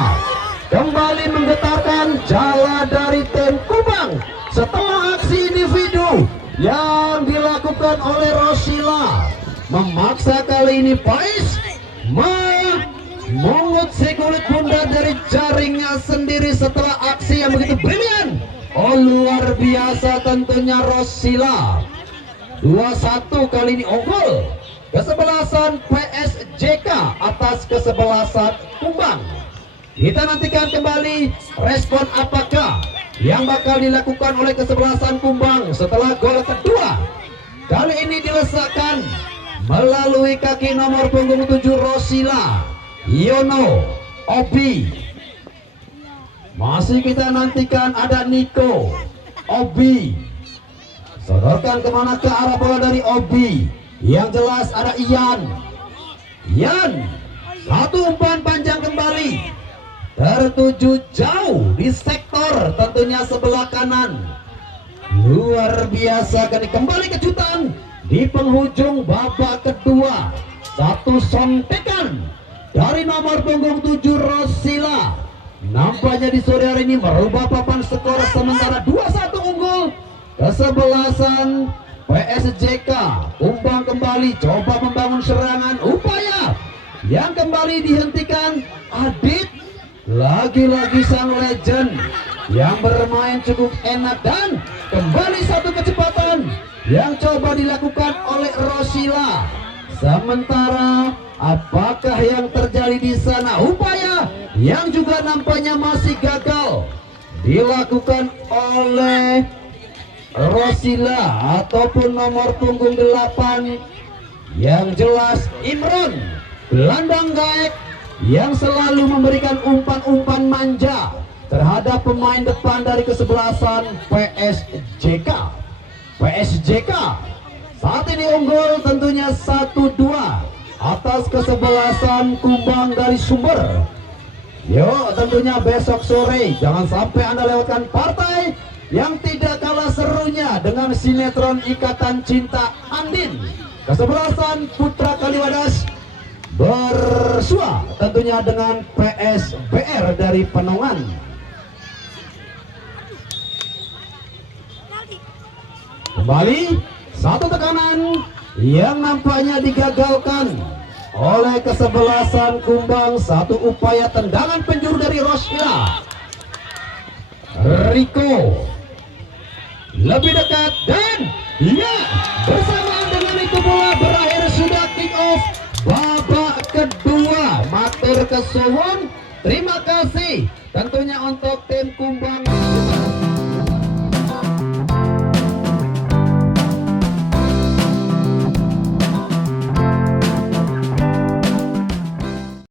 kembali menggetarkan jala dari tim Kumbang setelah aksi individu yang dilakukan oleh Rosila. Memaksa kali ini Pais mengut si kulit bunda dari jaringnya sendiri setelah aksi yang begitu brilian. Oh, luar biasa tentunya Rosila. 2-1 kali ini unggul kesebelasan PSJK atas kesebelasan Kumbang. Kita nantikan kembali respon apakah yang bakal dilakukan oleh kesebelasan Kumbang setelah gol kedua kali ini diletakkan melalui kaki nomor punggung 7 Rosila, Yono, Obi. Masih kita nantikan ada Niko, Obi. Sodorkan kemana ke arah bola dari Obi. Yang jelas ada Ian. Satu umpan panjang kembali tertuju jauh di sektor tentunya sebelah kanan. Luar biasa kembali kejutan di penghujung babak kedua. Satu sontekan dari nomor punggung 7 Rosila. Nampaknya di sore hari ini merubah papan skor sementara 2-1 unggul kesebelasan PSJK. Kumbang kembali coba membangun serangan, upaya yang kembali dihentikan. Adit lagi-lagi sang legend yang bermain cukup enak dan kembali satu kecepatan yang coba dilakukan oleh Rosila. Sementara apakah yang terjadi di sana? Upaya yang juga nampaknya masih gagal dilakukan oleh Rosila ataupun nomor punggung 8 yang jelas Imron gelandang gaek yang selalu memberikan umpan-umpan manja terhadap pemain depan dari kesebelasan PSJK. PSJK saat ini unggul tentunya 1-2 atas kesebelasan Kumbang dari Sumber. Yuk, tentunya besok sore jangan sampai Anda lewatkan partai yang tidak kalah serunya dengan sinetron Ikatan Cinta Andin. Kesebelasan Putra Kaliwadas bersua tentunya dengan PSBR dari Penongan. Kembali satu tekanan yang nampaknya digagalkan oleh kesebelasan Kumbang. Satu upaya tendangan penjuru dari Rosila. Riko lebih dekat dan ya, bersamaan dengan itu bola berakhir sudah kick off babak kedua. Matur kesuwun, terima kasih tentunya untuk